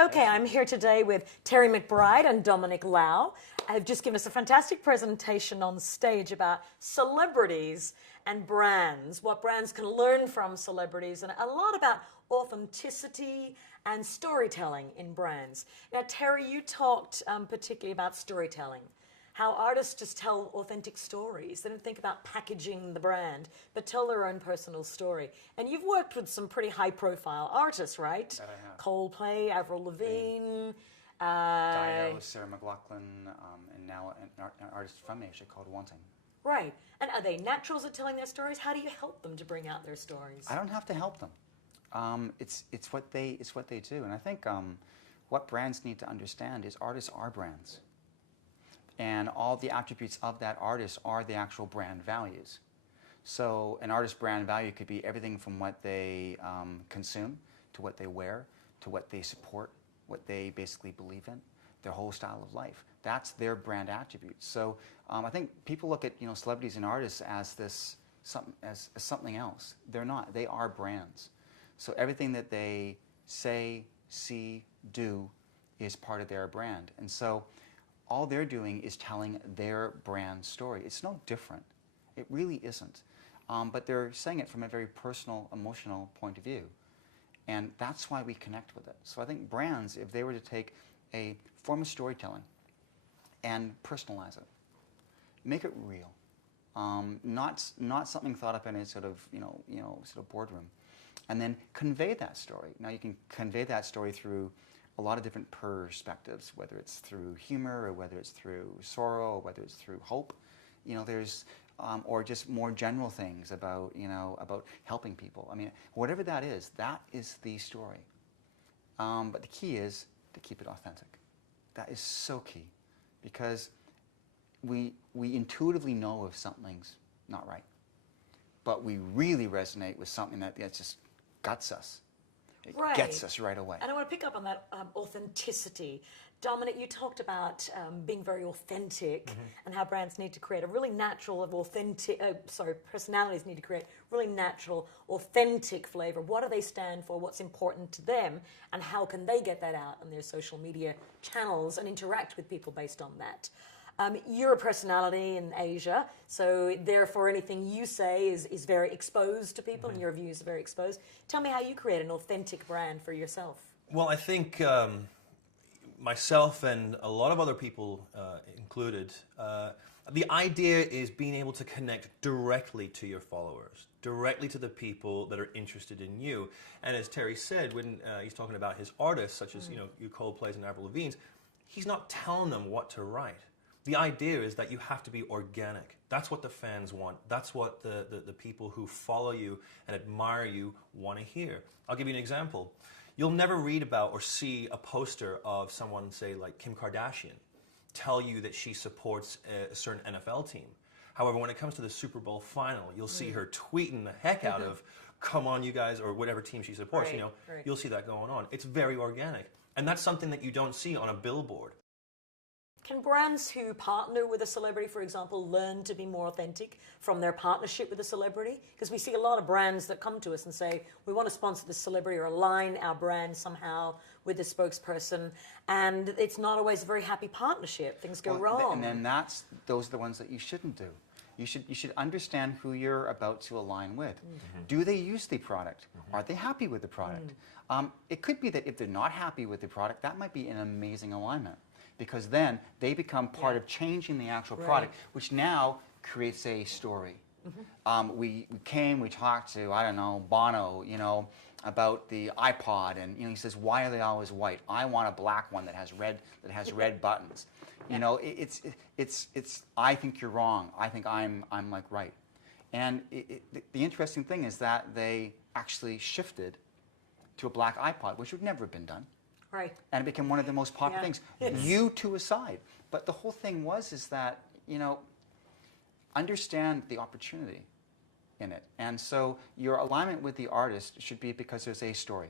Okay, I'm here today with Terry McBride and Dominic LAU. Have just given us a fantastic presentation on stage about celebrities and brands, what brands can learn from celebrities, and a lot about authenticity and storytelling in brands. Now, Terry, you talked particularly about storytelling, how artists just tell authentic stories. They don't think about packaging the brand, but tell their own personal story. And you've worked with some pretty high-profile artists, right? That I have. Coldplay, Avril Lavigne, Dio, Sarah McLachlan, and now an artist from Asia called Wanting. Right. And are they naturals at telling their stories? How do you help them to bring out their stories? I don't have to help them. It's what they do, and I think what brands need to understand is artists are brands. And all the attributes of that artist are the actual brand values. So an artist's brand value could be everything from what they consume, to what they wear, to what they support, what they basically believe in, their whole style of life. That's their brand attributes. So I think people look at celebrities and artists as as something else. They're not. They are brands. So everything that they say, see, do is part of their brand. And so all they're doing is telling their brand story. It's no different. It really isn't. But they're saying it from a very personal, emotional point of view. And that's why we connect with it. So I think brands, if they were to take a form of storytelling and personalize it, make it real, not something thought up in a sort of boardroom, and then convey that story. Now you can convey that story through a lot of different perspectives, whether it's through humor, or whether it's through sorrow, or whether it's through hope. There's or just more general things about about helping people. I mean, whatever that is the story. But the key is to keep it authentic. That is so key, because we intuitively know if something's not right, but we really resonate with something that just guts us. It gets us right away. And I want to pick up on that authenticity. Dominic, you talked about being very authentic and how brands need to create a really natural, personalities need to create really natural, authentic flavor. What do they stand for? What's important to them? And how can they get that out on their social media channels and interact with people based on that? You're a personality in Asia, so therefore anything you say is very exposed to people, and your views are very exposed. Tell me how you create an authentic brand for yourself. Well, I think myself and a lot of other people included, the idea is being able to connect directly to your followers, directly to the people that are interested in you. And as Terry said, when he's talking about his artists, such as your Coldplays and Avril Lavigne's, he's not telling them what to write. The idea is that you have to be organic. That's what the fans want. That's what the people who follow you and admire you want to hear. I'll give you an example. You'll never read about or see a poster of someone, say, like Kim Kardashian, tell you that she supports a certain NFL team. However, when it comes to the Super Bowl final, you'll see her tweeting the heck out of, come on, you guys, or whatever team she supports. You'll see that going on. It's very organic. And that's something that you don't see on a billboard. Can brands who partner with a celebrity, for example, learn to be more authentic from their partnership with a celebrity? Because we see a lot of brands that come to us and say, we want to sponsor this celebrity or align our brand somehow with the spokesperson, and it's not always a very happy partnership. Things go wrong. And then those are the ones that you shouldn't do. You should understand who you're about to align with. Do they use the product? Are they happy with the product? It could be that if they're not happy with the product, that might be an amazing alignment, because then they become part of changing the actual product, which now creates a story. We talked to, I don't know, Bono, about the iPod, and he says, why are they always white? I want a black one that has red buttons. It's I think you're wrong. I think I'm like right. And the interesting thing is that they actually shifted to a black iPod, which would never have been done. Right. And it became one of the most popular things. You two aside. But the whole thing is that, understand the opportunity in it. And so your alignment with the artist should be because there's a story.